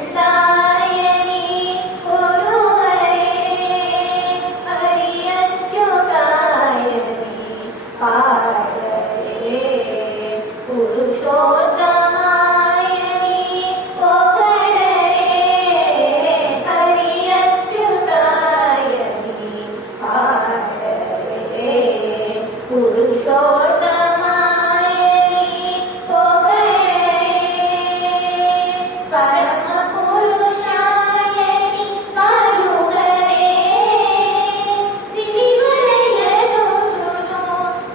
గోవిందాయని కొలువరే హరి అచ్యుతాయని పాడరే పురుషోత్తమాయని పొగడరే హరి అచ్యుతాయని పాడరే పురుషోత్తమాయని పొగడరే పరమ పురుషాయని పలుకరే సిరివలయను చును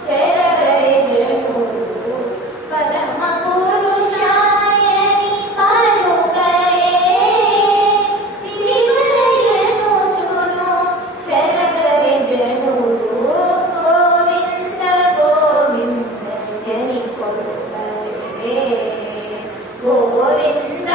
శరగరే జనులు పరమ పురుషాయని పలుకరే సిరివలయను చును శరగరే జనులు గోవింద గోవింద జని కొలుకరే గోవింద